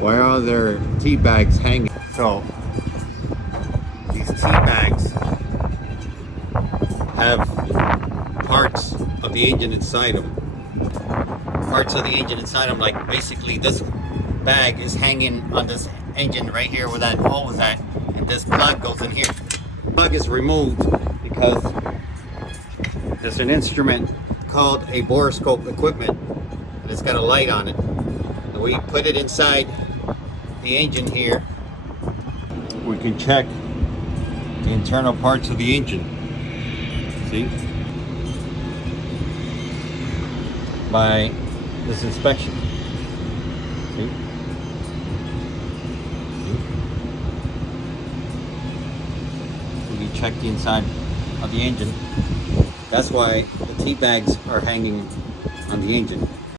Why are there tea bags hanging? So these tea bags have parts of the engine inside them. Parts of the engine inside them, like basically this bag is hanging on this engine right here where that hole is at, and this plug goes in here. The plug is removed because there's an instrument called a borescope equipment, and it's got a light on it. And we put it inside the engine here. We can check the internal parts of the engine. See? By this inspection. See? We can check the inside of the engine. That's why the tea bags are hanging on the engine.